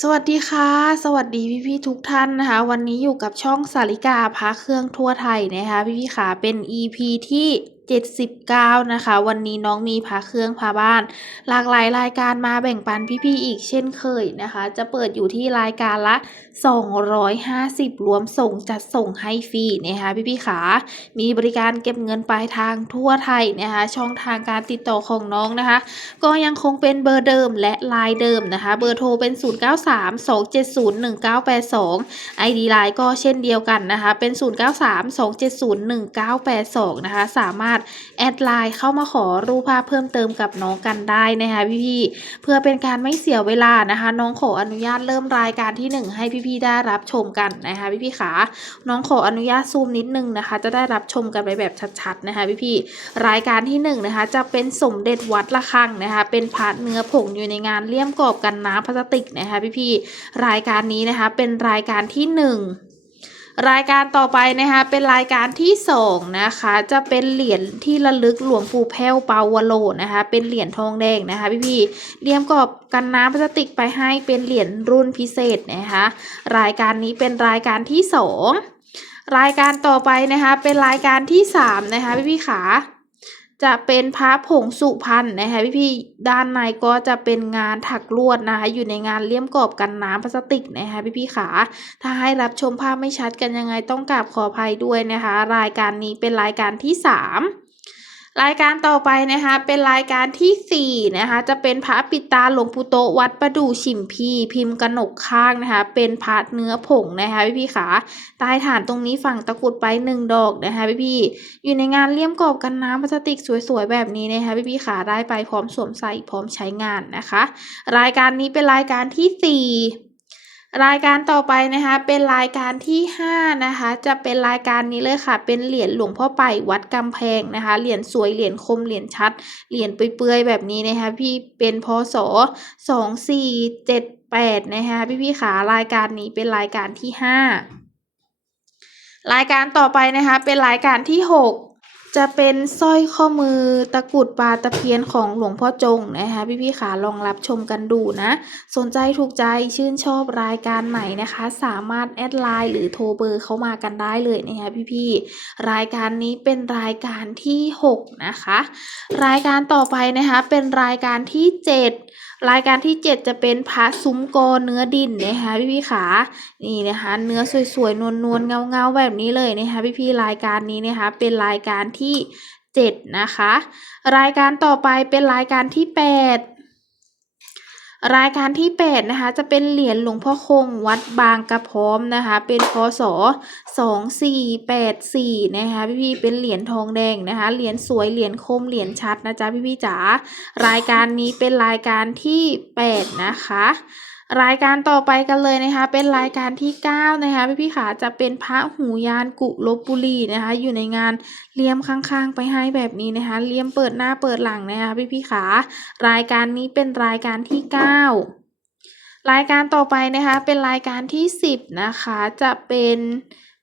สวัสดีค่ะ สวัสดีพี่ๆทุกท่านนะคะ วันนี้อยู่กับช่องสาริกาพักเครื่องทั่วไทยนะคะ พี่ๆขาเป็น EP ที่ 79 นะคะ วันนี้น้องมีพระเครื่องพาบ้าน หลากหลายรายการมาแบ่งปันพี่ๆอีกเช่นเคยนะคะ จะเปิดอยู่ที่รายการละ 250 รวมส่งจัดส่งให้ฟรีนะคะพี่ๆขา มีบริการเก็บเงินปลายทางทั่วไทยนะคะ ช่องทางการติดต่อของน้องนะคะ ก็ยังคงเป็นเบอร์เดิมและไลน์เดิมนะคะ เบอร์โทรเป็น 0932701982 ID ไลน์ก็เช่นเดียวกันนะคะ เป็น 0932701982 นะคะ สามารถแอดไลน์เข้ามาขอรูปภาพเพิ่มเติมกับน้องกันได้นะคะพี่ๆเพื่อเป็นการไม่เสียเวลานะคะ น้องขออนุญาตเริ่มรายการที่หนึ่งให้พี่ๆได้รับชมกันนะคะพี่ๆขาน้องขออนุญาตซูมนิดนึงนะคะ จะได้รับชมกันไปแบบชัดๆนะคะพี่ๆรายการที่หนึ่งนะคะจะเป็นสมเด็จวัดระฆังนะคะเป็นพาร์ทเนื้อผงอยู่ในงานเลี่ยมกรอบกันน้ำพลาสติกนะคะพี่ๆรายการนี้นะคะเป็นรายการที่หนึ่ง รายการต่อไปนะคะเป็นรายการที่สองนะคะ จะเป็นเหรียญที่ระลึกหลวงปู่แพ้วเปาวโลนะคะ เป็นเหรียญทองแดงนะคะ พี่พี่เลี่ยมกรอบกันน้ำพลาสติกไปให้เป็นเหรียญรุ่นพิเศษนะคะ รายการนี้เป็นรายการที่สองรายการต่อไปนะคะเป็นรายการที่สามนะคะพี่พี่ขา จะเป็นพระผงสุพรรณนะคะพี่พี่ๆด้านในก็จะเป็นงานถักลวดนะคะอยู่ในงานเลี่ยมกรอบกันน้ำพลาสติกนะคะพี่พี่ขาถ้าให้รับชมภาพไม่ชัดกันยังไงต้องกราบขออภัยด้วยนะคะ รายการนี้เป็นรายการที่สาม รายการต่อไปนะคะเป็นรายการที่สี่นะคะ จะเป็นพระปิตาหลวงปู่โตวัดประดู่ฉิมพีพิมพ์กนกข้างนะคะ เป็นพระเนื้อผงนะคะพี่พี่ขาใต้ฐานตรงนี้ฝั่งตะกรุดไปหนึ่งดอกนะคะพี่พี่อยู่ในงานเลี่ยมกรอบกันน้ำพลาสติกสวยๆแบบนี้นะคะพี่พี่ขาได้ไปพร้อมสวมใส่พร้อมใช้งานนะคะ รายการนี้เป็นรายการที่สี่ รายการต่อไปนะคะเป็นรายการที่ห้านะคะ จะเป็นรายการนี้เลยค่ะ เป็นเหรียญหลวงพ่อไปวัดกำแพงนะคะ เหรียญสวยเหรียญคมเหรียญชัด เหรียญเปื่อยๆแบบนี้นะคะ พี่เป็นพศสองสี่เจ็ดแปดนะคะพี่พี่ๆขารายการนี้เป็นรายการที่ห้ารายการต่อไปนะคะเป็นรายการที่ 6 จะเป็นสร้อยข้อมือตะกุดปลาตะเพียนของหลวงพ่อจงนะคะพี่พี่ๆขาลองรับชมกันดูนะ สนใจถูกใจชื่นชอบรายการไหนนะคะ สามารถแอดไลน์หรือโทรเบอร์เข้ามากันได้เลยนะคะพี่พี่ๆรายการนี้เป็นรายการที่ 6 นะคะ รายการต่อไปนะคะเป็นรายการที่ 7 รายการที่ 7 จะเป็นพระซุ้มโกเนื้อดินนะคะพี่พี่ๆขา นี่นะคะ เนื้อสวยๆนวลๆเงาๆแบบนี้เลยนะคะพี่ๆรายการนี้นะคะเป็นรายการที่ 7 นะคะ รายการต่อไปเป็นรายการที่ 8 รายการที่8นะคะจะเป็นเหรียญหลวงพ่อคงวัดบางกระพร้อมนะคะ เป็นพศ2484นะคะพี่ๆเป็นเหรียญทองแดงนะคะเหรียญสวยเหรียญคมเหรียญชัดนะจ๊ะพี่ๆจ๋ารายการนี้เป็นรายการที่8นะคะ รายการต่อไปกันเลยนะคะ เป็นรายการที่ 9 นะคะ พี่พี่ขาจะเป็นพระหูยานกุลบบุรีนะคะ อยู่ในงานเลี่ยมข้างๆ ไปให้แบบนี้นะคะ เลี่ยมเปิดหน้าเปิดหลังนะคะพี่พี่ขารายการนี้เป็นรายการที่ 9 รายการต่อไปนะคะเป็นรายการที่ 10 นะคะจะเป็น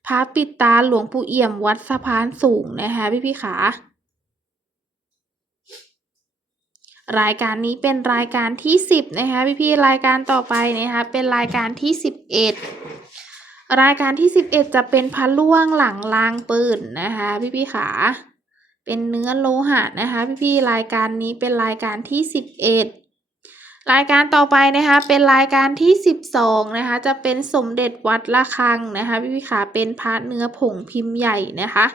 พระปิดตาหลวงปู่เอี่ยมวัดสะพานสูงนะคะพี่พี่ขา รายการนี้เป็นรายการที่ 10 นะคะพี่ๆรายการต่อไปนะคะเป็นรายการที่ 11 รายการที่ 11 จะเป็นพระล่วงหลังลางปืนนะคะพี่ๆขาเป็นเนื้อโลหะนะคะพี่ๆรายการนี้เป็นรายการที่ 11 รายการต่อไปนะคะ เป็นรายการที่ 12 นะคะ จะเป็นสมเด็จวัดระฆังนะคะ พี่พี่ขาเป็นพระเนื้อผงพิมพ์ใหญ่นะคะ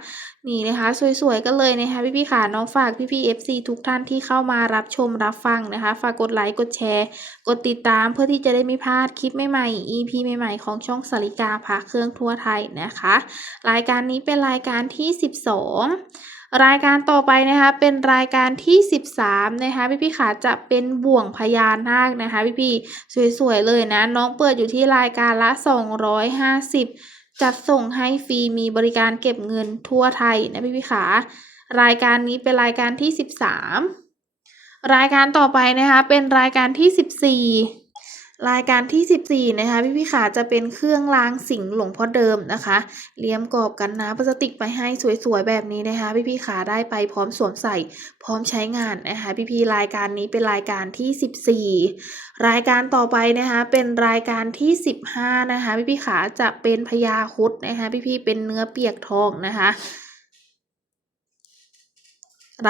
นี่นะคะ สวยๆ กันเลยนะคะ พี่พี่ขาน้องฝากพี่พี่ๆ FC ทุกท่านที่เข้ามารับชมรับฟังนะคะ ฝากกดไลค์กดแชร์ กดติดตามเพื่อที่จะได้ไม่พลาดคลิปใหม่ๆ EP ใหม่ๆ ของช่องสาริกาพาเครื่องทั่วไทยนะคะ รายการนี้เป็นรายการที่ 12 รายการต่อไปนะคะเป็นรายการที่ 13นะคะพี่พี่ขาจะเป็นบ่วงพญานาคนะคะพี่พี่สวยๆเลยนะ น้องเปิดอยู่ที่รายการละ 250 จัดส่งให้ฟรีมีบริการเก็บเงินทั่วไทยนะพี่พี่ขารายการนี้เป็นรายการที่ 13 รายการต่อไปนะคะเป็นรายการที่ 14 รายการที่ 14 นะคะพี่พี่ขาจะเป็นเครื่องรางสิงหลวงพ่อเดิมนะคะเลี่ยมกรอบกันน้ำพลาสติกไปให้สวยๆแบบนี้นะคะ พี่พี่ขาได้ไปพร้อมสวมใส่พร้อมใช้งานนะคะพี่พี่รายการนี้เป็นรายการที่ 14 รายการต่อไปนะคะเป็นรายการที่ 15 นะคะพี่พี่ขาจะเป็นพญาคุดนะคะพี่พี่เป็นเนื้อเปียกทองนะคะ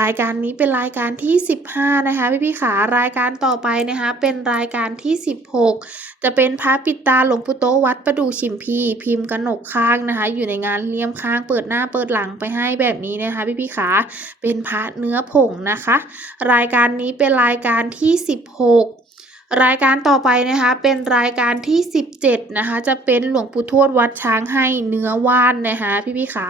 รายการนี้เป็นรายการที่ 15 นะคะพี่พี่ขารายการต่อไปนะคะเป็นรายการที่ 16 จะเป็นพระปิดตาหลวงปู่โตวัดประดูชิมพีพิมพ์กระหนกข้างนะคะ อยู่ในงานเลี่ยมข้างเปิดหน้าเปิดหลังไปให้แบบนี้นะคะพี่พี่ขาเป็นพระเนื้อผงนะคะ รายการนี้เป็นรายการที่ 16 รายการต่อไปนะคะเป็นรายการที่ 17นะคะจะเป็นหลวงปู่ทวดวัดช้างให้เนื้อว่านนะคะพี่พี่ขา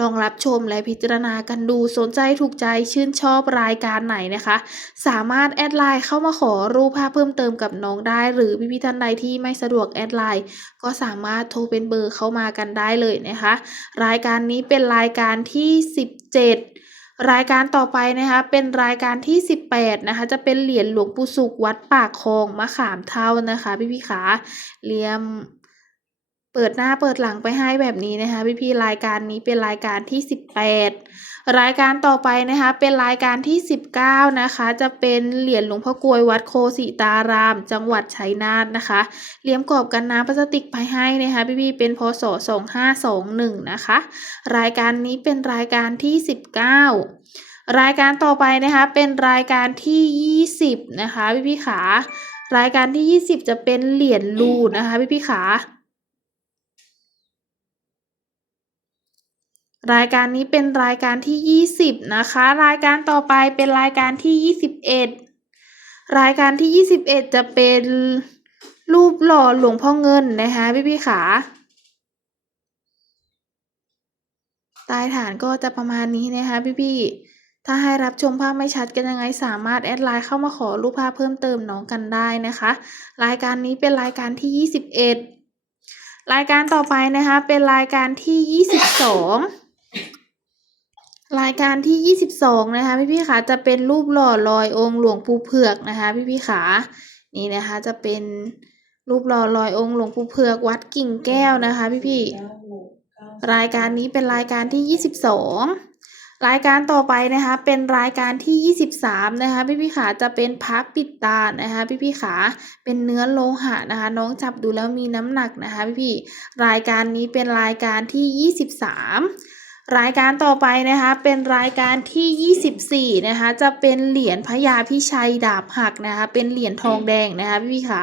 ลองรับชมและพิจารณากันดูสนใจถูกใจชื่นชอบรายการไหนนะคะ สามารถแอดไลน์เข้ามาขอรูปภาพเพิ่มเติมกับน้องได้ หรือพี่พี่ท่านใดที่ไม่สะดวกแอดไลน์ก็สามารถโทรเป็นเบอร์เข้ามากันได้เลยนะคะ รายการนี้เป็นรายการที่ 17 รายการต่อไปนะคะเป็นรายการที่ 18นะคะจะเป็นเหรียญหลวงปู่สุขวัดปากคลองมะขามเท่านะคะพี่พี่ขาเลียมเปิดหน้าเปิดหลังไปให้แบบนี้นะคะพี่พี่รายการนี้เป็นรายการที่ 18 รายการต่อไปนะคะเป็นรายการที่ 19 นะคะ จะเป็นเหรียญหลวงพ่อกลวยวัดโคสิตาราม จังหวัดชัยนาทนะคะเลี่ยมกรอบกันน้ำพลาสติกไปให้นะคะพี่พี่ๆเป็นพศ2521นะคะรายการนี้เป็นรายการที่ 19 รายการต่อไปนะคะเป็นรายการที่ 20 นะคะพี่พี่ๆขารายการที่ 20 จะเป็นเหรียญลูนะคะพี่พี่ๆขาร รายการนี้เป็นรายการที่ 20 นะคะ รายการต่อไปเป็นรายการที่ 21 รายการที่ 21 จะเป็นรูปหล่อหลวงพ่อเงินนะคะพี่พี่ๆขาใต้ฐานก็จะประมาณนี้นะคะพี่พี่ๆถ้าให้รับชมภาพไม่ชัดกันยังไงสามารถแอดไลน์เข้ามาขอรูปภาพเพิ่มเติมน้องกันได้นะคะ รายการนี้เป็นรายการที่ 21 รายการต่อไปนะคะเป็นรายการที่ 22 รายการที่ 22 นะคะพี่พี่ขาจะเป็นรูปหล่อลอยองค์หลวงปู่เผือกนะคะพี่พี่ขานี่นะคะจะเป็นรูปหล่อลอยองค์หลวงปู่เผือกวัดกิ่งแก้วนะคะพี่พี่รายการนี้เป็นรายการที่ 22 รายการต่อไปนะคะเป็นรายการที่ 23 นะคะพี่พี่ขาจะเป็นพระปิดตานะคะพี่พี่ขาเป็นเนื้อโลหะนะคะน้องจับดูแล้วมีน้ำหนักนะคะพี่พี่รายการนี้เป็นรายการที่ 23 รายการต่อไปนะคะเป็นรายการที่ 24 นะคะจะเป็นเหรียญพญาพิชัยดาบหักนะคะเป็นเหรียญทองแดงนะคะพี่พี่ขา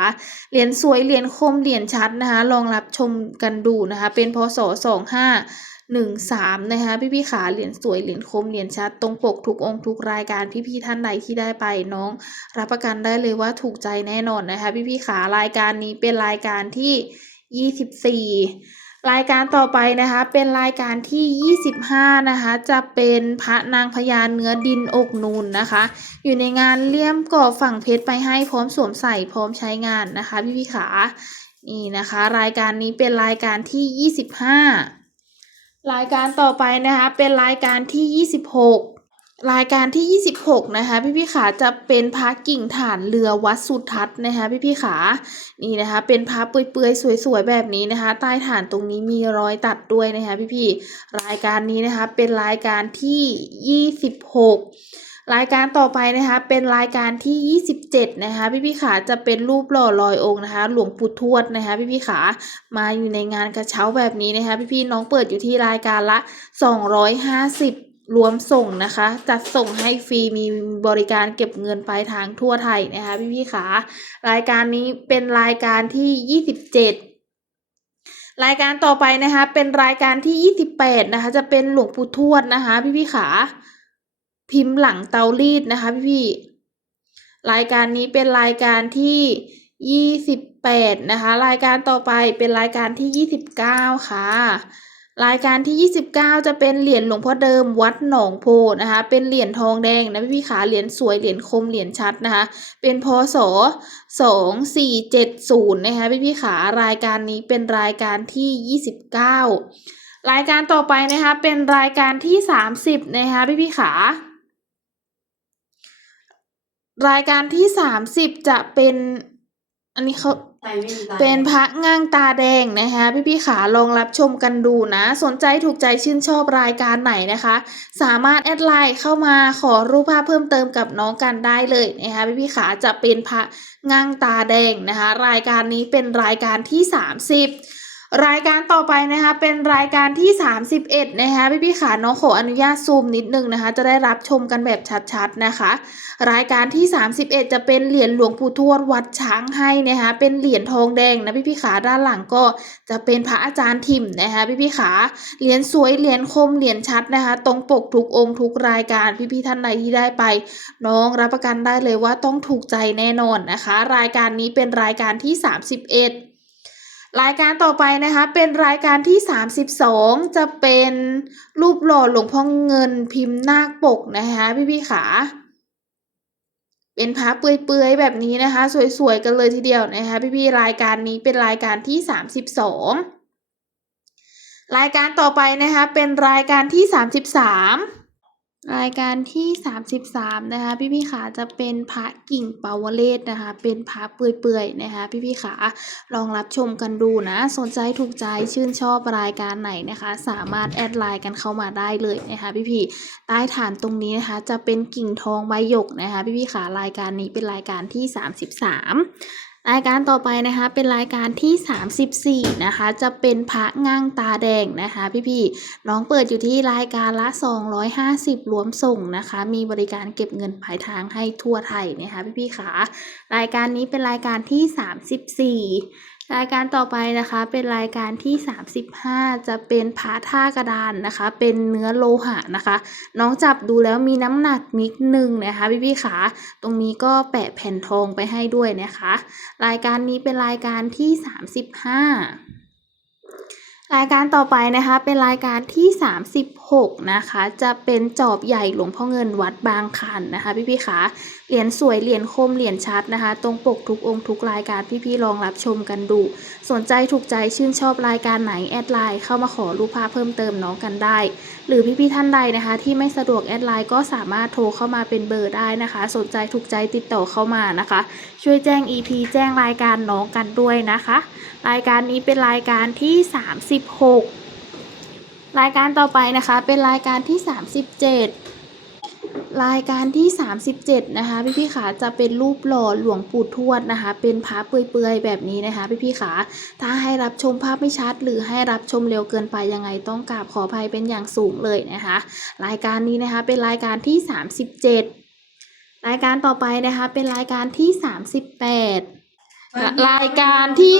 เหรียญสวยเหรียญคมเหรียญชัดนะคะลองรับชมกันดูนะคะเป็นพศ 25หนึ่งสามนะคะพี่พี่ขาเหรียญสวยเหรียญคมเหรียญชัดตรงปกทุกองค์ทุกรายการพี่พี่ท่านใดที่ได้ไปน้อง รับประกันได้เลยว่าถูกใจแน่นอนนะคะพี่พี่ขารายการนี้เป็นรายการที่ยี่สิบสี่ รายการต่อไปนะคะเป็นรายการที่ยี่สิบห้านะคะ จะเป็นพระนางพญาเนื้อดินอกนูนนะคะ อยู่ในงานเลี่ยมก่อฝั่งเพชรไปให้พร้อมสวมใส่พร้อมใช้งานนะคะ พี่พี่ขานี่นะคะ รายการนี้เป็นรายการที่ยี่สิบห้ารายการต่อไปนะคะเป็นรายการที่ 26 รายการที่ 26 นะคะ พี่พี่ขาจะเป็นพระกิ่งฐานเรือวัดสุทัศน์นะคะ พี่พี่ขานี่นะคะ เป็นพระเปื่อยๆสวยๆแบบนี้นะคะ ใต้ฐานตรงนี้มีรอยตัดด้วยนะคะ พี่พี่รายการนี้นะคะเป็นรายการที่ 26 รายการต่อไปนะคะเป็นรายการที่ 27 นะคะ พี่พี่ขาจะเป็นรูปหล่อลอยองค์นะคะ หลวงปู่ทวดนะคะ พี่พี่ขามาอยู่ในงานกระเช้าแบบนี้นะคะ พี่ๆน้องเปิดอยู่ที่รายการละ 250 รวมส่งนะคะ จัดส่งให้ฟรีมีบริการเก็บเงินปลายทางทั่วไทยนะคะพี่ๆขารายการนี้เป็นรายการที่ 27 รายการต่อไปนะคะเป็นรายการที่ 28นะคะจะเป็นหลวงปู่ทวดนะคะพี่ๆขาพิมพ์หลังเตารีดนะคะพี่ๆรายการนี้เป็นรายการที่ยี่สิบแปดนะคะรายการต่อไปเป็นรายการที่ยี่สิบเก้าค่ะ รายการที่ยี่สิบเก้าจะเป็นเหรียญหลวงพ่อเดิมวัดหนองโพนะคะ เป็นเหรียญทองแดงนะพี่ๆขาเหรียญสวยเหรียญคมเหรียญชัดนะคะ เป็นพศสองสี่เจ็ดศูนะคะพี่ๆขารายการนี้เป็นรายการที่ยี่สิบเก้ารายการต่อไปนะคะเป็นรายการที่สามสิบนะคะพี่ๆขารายการที่สามสิบจะเป็นอันนี้เขา เป็นพระง่างตาแดงนะคะพี่พี่ๆขาลองรับชมกันดูนะ สนใจถูกใจชื่นชอบรายการไหนนะคะ สามารถแอดไลน์เข้ามาขอรูปภาพเพิ่มเติมกับน้องกันได้เลยนะคะพี่พี่ๆขาจะเป็นพระง่างตาแดงนะคะ รายการนี้เป็นรายการที่ 30 รายการต่อไปนะคะเป็นรายการที่ 31 นะคะพี่พี่ขาน้องขออนุญาตซูมนิดนึงนะคะ จะได้รับชมกันแบบชัดๆนะคะ รายการที่ 31 จะเป็นเหรียญหลวงปู่ทวดวัดช้างให้นะคะเป็นเหรียญทองแดงนะพี่พี่ขาด้านหลังก็จะเป็นพระอาจารย์ทิมนะคะพี่พี่ขาเหรียญสวยเหรียญคมเหรียญชัดนะคะ ตรงปกทุกองค์ทุกรายการพี่พี่ท่านใดที่ได้ไป น้องรับประกันได้เลยว่าต้องถูกใจแน่นอนนะคะ รายการนี้เป็นรายการที่ 31 รายการต่อไปนะคะเป็นรายการที่ 32 จะเป็นรูปหล่อหลวงพ่อเงินพิมพ์นาคปกนะคะพี่พี่ๆขา เป็นพระเปื่อยๆแบบนี้นะคะ สวยๆกันเลยทีเดียวนะคะพี่ๆรายการนี้เป็นรายการที่ 32 รายการต่อไปนะคะเป็นรายการที่ 33 รายการที่ 33 นะคะ พี่ๆขาจะเป็นพระกิ่งเปาวเลศนะคะ เป็นพระเปื่อยๆนะคะ พี่ๆขาลองรับชมกันดูนะ สนใจถูกใจชื่นชอบรายการไหนนะคะ สามารถแอดไลน์กันเข้ามาได้เลยนะคะ พี่ๆใต้ฐานตรงนี้นะคะ จะเป็นกิ่งทองใบหยกนะคะ พี่พี่ขารายการนี้เป็นรายการที่ 33 รายการต่อไปนะคะเป็นรายการที่ 34 นะคะ จะเป็นพระง่างตาแดงนะคะพี่พี่ๆน้องเปิดอยู่ที่รายการละ 250 รวมส่งนะคะ มีบริการเก็บเงินปลายทางให้ทั่วไทยนะคะ พี่พี่ๆขารายการนี้เป็นรายการที่ 34 รายการต่อไปนะคะเป็นรายการที่ 35 จะเป็นพระท่ากระดานนะคะ เป็นเนื้อโลหะนะคะ น้องจับดูแล้วมีน้ำหนักนิดนึงนะคะพี่พี่ขาตรงนี้ก็แปะแผ่นทองไปให้ด้วยนะคะ รายการนี้เป็นรายการที่ 35รายการต่อไปนะคะเป็นรายการที่ 36 นะคะ จะเป็นจอบใหญ่หลวงพ่อเงินวัดบางขันนะคะพี่พี่ขาเหรียญสวยเหรียญคมเหรียญชัดนะคะ ตรงปกทุกองค์ทุกรายการพี่ๆลองรับชมกันดู สนใจถูกใจชื่นชอบรายการไหนแอดไลน์เข้ามาขอรูปภาพเพิ่มเติมน้องกันได้ หรือพี่ๆท่านใดนะคะ ที่ไม่สะดวกแอดไลน์ก็สามารถโทรเข้ามาเป็นเบอร์ได้นะคะ สนใจถูกใจติดต่อเข้ามานะคะ ช่วยแจ้ง EP แจ้งรายการน้องกันด้วยนะคะ รายการนี้เป็นรายการที่ 36 รายการต่อไปนะคะเป็นรายการที่ 37 รายการที่ 37 นะคะ พี่พี่ขาจะเป็นรูปหล่อหลวงปู่ทวดนะคะ เป็นพระเปื่อยๆแบบนี้นะคะ พี่พี่ขาถ้าให้รับชมภาพไม่ชัด หรือให้รับชมเร็วเกินไปยังไงต้องกราบขออภัยเป็นอย่างสูงเลยนะคะ รายการนี้นะคะเป็นรายการที่ 37 รายการต่อไปนะคะเป็นรายการที่ 38 รายการที่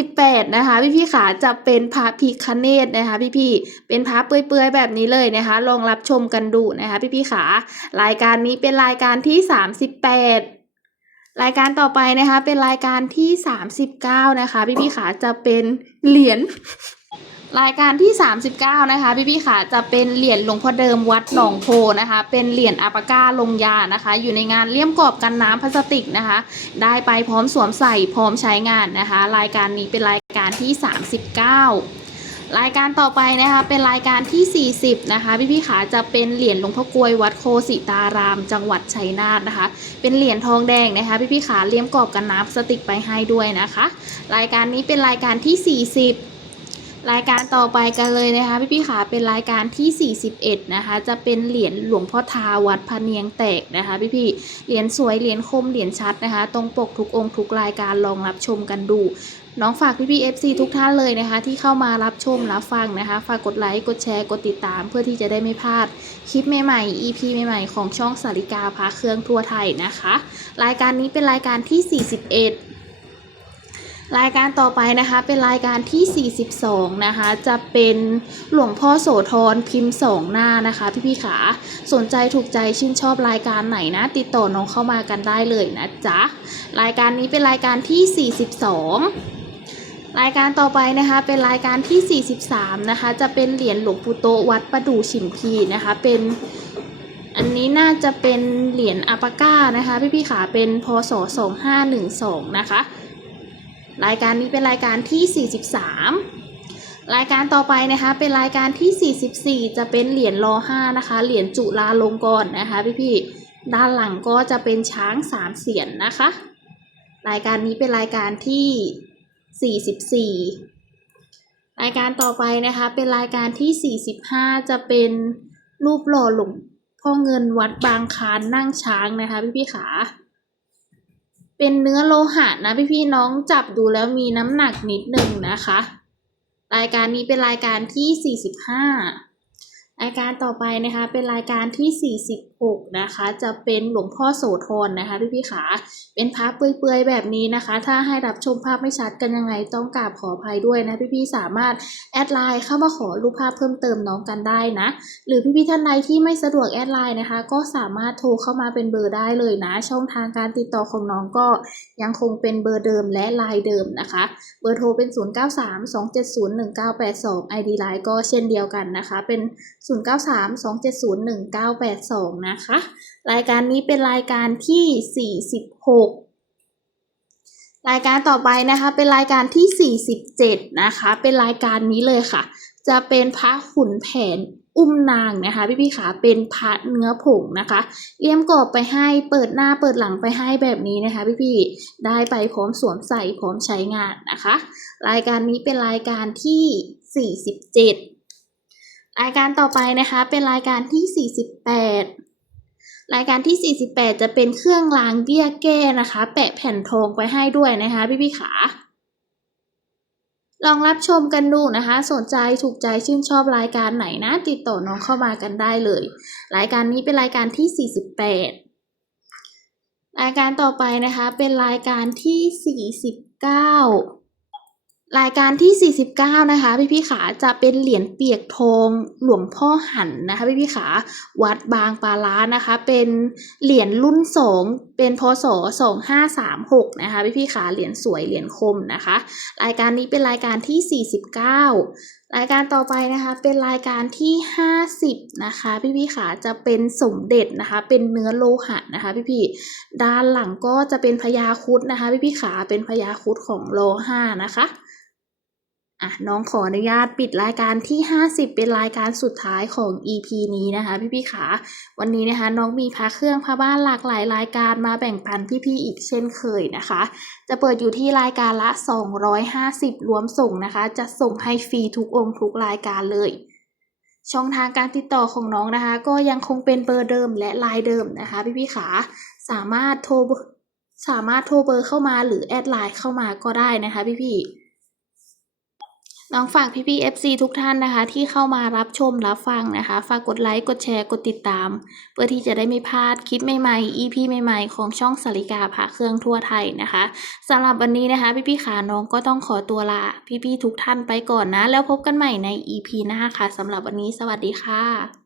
38 นะคะ พี่พี่ขาจะเป็นพระพิคเนตนะคะพี่พี่เป็นพระเปื่อยๆแบบนี้เลยนะคะ ลองรับชมกันดูนะคะ พี่พี่ขารายการนี้เป็นรายการที่ 38 รายการต่อไปนะคะ เป็นรายการที่ 39 นะคะ พี่พี่ขาจะเป็นเหรียญ รายการที่ 39 นะคะ พี่พี่ๆค่ะจะเป็นเหรียญหลวงพ่อเดิมวัดหนองโพนะคะ เป็นเหรียญอาปาก้าลงยานะคะ อยู่ในงานเลี่ยมกรอบกันน้ำพลาสติกนะคะ ได้ไปพร้อมสวมใส่พร้อมใช้งานนะคะ รายการนี้เป็นรายการที่ 39รายการต่อไปนะคะเป็นรายการที่ 40 นะคะ พี่พี่ขาจะเป็นเหรียญหลวงพ่อกลวยวัดโคสิตาราม จังหวัดชัยนาทนะคะ เป็นเหรียญทองแดงนะคะ พี่พี่ขาเลี่ยมกรอบกันน้ำพลาสติกไปให้ด้วยนะคะ รายการนี้เป็นรายการที่ 40 รายการต่อไปกันเลยนะคะพี่พี่ขาเป็นรายการที่ 41 นะคะ จะเป็นเหรียญหลวงพ่อทาวัดพะเนียงแตกนะคะ พี่พี่เหรียญสวยเหรียญคมเหรียญชัดนะคะ ตรงปกทุกองค์ทุกรายการลองรับชมกันดูน้องฝากพี่พี่ๆ FC ทุกท่านเลยนะคะ ที่เข้ามารับชมรับฟังนะคะ ฝากกดไลค์กดแชร์กดติดตาม เพื่อที่จะได้ไม่พลาดคลิปใหม่ๆ EP ใหม่ๆของช่องสาริกาพาเครื่องทั่วไทยนะคะ รายการนี้เป็นรายการที่ 41 รายการต่อไปนะคะเป็นรายการที่ 42 นะคะ จะเป็นหลวงพ่อโสธรพิมพ์สองหน้านะคะ พี่พี่ขาสนใจถูกใจชื่นชอบรายการไหนนะ ติดต่อน้องเข้ามากันได้เลยนะจ๊ะ รายการนี้เป็นรายการที่ 42รายการต่อไปนะคะเป็นรายการที่ 43 นะคะ จะเป็นเหรียญหลวงปู่โตวัดประดู่ฉิมพีนะคะ เป็นอันนี้น่าจะเป็นเหรียญอปาก้านะคะ พี่พี่ขาเป็นพศ2512 นะคะ รายการนี้เป็นรายการที่ 43 รายการต่อไปนะคะ เป็นรายการที่ 44 จะเป็นเหรียญรอ5นะคะ เหรียญจุฬาลงกรณ์นะคะพี่ๆด้านหลังก็จะเป็นช้างสามเสียนนะคะ รายการนี้เป็นรายการที่ 44 รายการต่อไปนะคะ เป็นรายการที่ 45 จะเป็นรูปหล่อหลวงพ่อเงินวัดบางคานนั่งช้างนะคะพี่พี่ขา เป็นเนื้อโลหะนะพี่พี่น้องจับดูแล้วมีน้ำหนักนิดหนึ่งนะคะ รายการนี้เป็นรายการที่ 45 รายการต่อไปนะคะเป็นรายการที่ 6นะคะ จะเป็นหลวงพ่อโสธรนะคะพี่พี่ๆขาเป็นภาพเปื่อยๆแบบนี้นะคะ ถ้าให้รับชมภาพไม่ชัดกันยังไงต้องกราบขออภัยด้วยนะพี่ๆสามารถแอดไลน์เข้ามาขอรูปภาพเพิ่มเติมน้องกันได้นะ หรือพี่ๆท่านใดที่ไม่สะดวกแอดไลน์นะคะ ก็สามารถโทรเข้ามาเป็นเบอร์ได้เลยนะ ช่องทางการติดต่อของน้องก็ยังคงเป็นเบอร์เดิมและไลน์เดิมนะคะ เบอร์โทรเป็น 0932701982 ID ไลน์ก็เช่นเดียวกันนะคะ เป็น 0932701982 นะคะ รายการนี้เป็นรายการที่ 46 รายการต่อไปนะคะ เป็นรายการที่ 47 นะคะ เป็นรายการนี้เลยค่ะ จะเป็นพระขุนแผนอุ้มนางนะคะ พี่พี่ๆขาเป็นพระเนื้อผงนะคะเลี่ยมกรอบไปให้เปิดหน้าเปิดหลังไปให้แบบนี้นะคะ พี่พี่ๆได้ไปพร้อมสวมใส่พร้อมใช้งานนะคะ รายการนี้เป็นรายการที่ 47 รายการต่อไปนะคะเป็นรายการที่ 48 รายการที่ 48 จะเป็นเครื่องล้างเบี้ยแก้นะคะ แปะแผ่นทองไปให้ด้วยนะคะ พี่พี่ขาลองรับชมกันดูนะคะ สนใจถูกใจชื่นชอบรายการไหนนะ ติดต่อน้องเข้ามากันได้เลย รายการนี้เป็นรายการที่ 48 รายการต่อไปนะคะเป็นรายการที่ 49 รายการที่ 49 นะคะ พี่พี่ขาจะเป็นเหรียญเปียกทองหลวงพ่อหันนะคะ พี่พี่ขาวัดบางปาล้านะคะ เป็นเหรียญรุ่นสองเป็นพศ2536นะคะ พี่พี่ขาเหรียญสวยเหรียญคมนะคะ รายการนี้เป็นรายการที่ 49 รายการต่อไปนะคะเป็นรายการที่ 50 นะคะ พี่พี่ขาจะเป็นสมเด็จนะคะ เป็นเนื้อโลหะนะคะ พี่พี่ด้านหลังก็จะเป็นพญาคุดนะคะ พี่พี่ขาเป็นพญาคุดของโลห้านะคะ อะน้องขออนุญาตปิดรายการที่ 50 เป็นรายการสุดท้ายของ EP นี้นะคะพี่พี่ๆขาวันนี้นะคะน้องมีพระเครื่องพระบ้านหลากหลายรายการมาแบ่งปันพี่ๆอีกเช่นเคยนะคะ จะเปิดอยู่ที่รายการละ 250 รวมส่งนะคะ จะส่งให้ฟรีทุกองค์ทุกรายการเลย ช่องทางการติดต่อของน้องนะคะ ก็ยังคงเป็นเบอร์เดิมและไลน์เดิมนะคะ พี่พี่ๆขาสามารถโทรสามารถโทรเบอร์เข้ามาหรือแอดไลน์เข้ามาก็ได้นะคะพี่พี่ๆ น้องฝากพี่พี่ FC ทุกท่านนะคะ ที่เข้ามารับชมรับฟังนะคะ ฝากกดไลค์ กดแชร์ กดติดตาม เพื่อที่จะได้ไม่พลาดคลิปใหม่ๆ EP ใหม่ๆ ของช่องสาริกาผ่าเครื่องทั่วไทยนะคะสำหรับวันนี้นะคะ พี่พี่ขาน้องก็ต้องขอตัวลาพี่พี่ทุกท่านไปก่อนนะ แล้วพบกันใหม่ใน EP หน้าค่ะสำหรับวันนี้สวัสดีค่ะ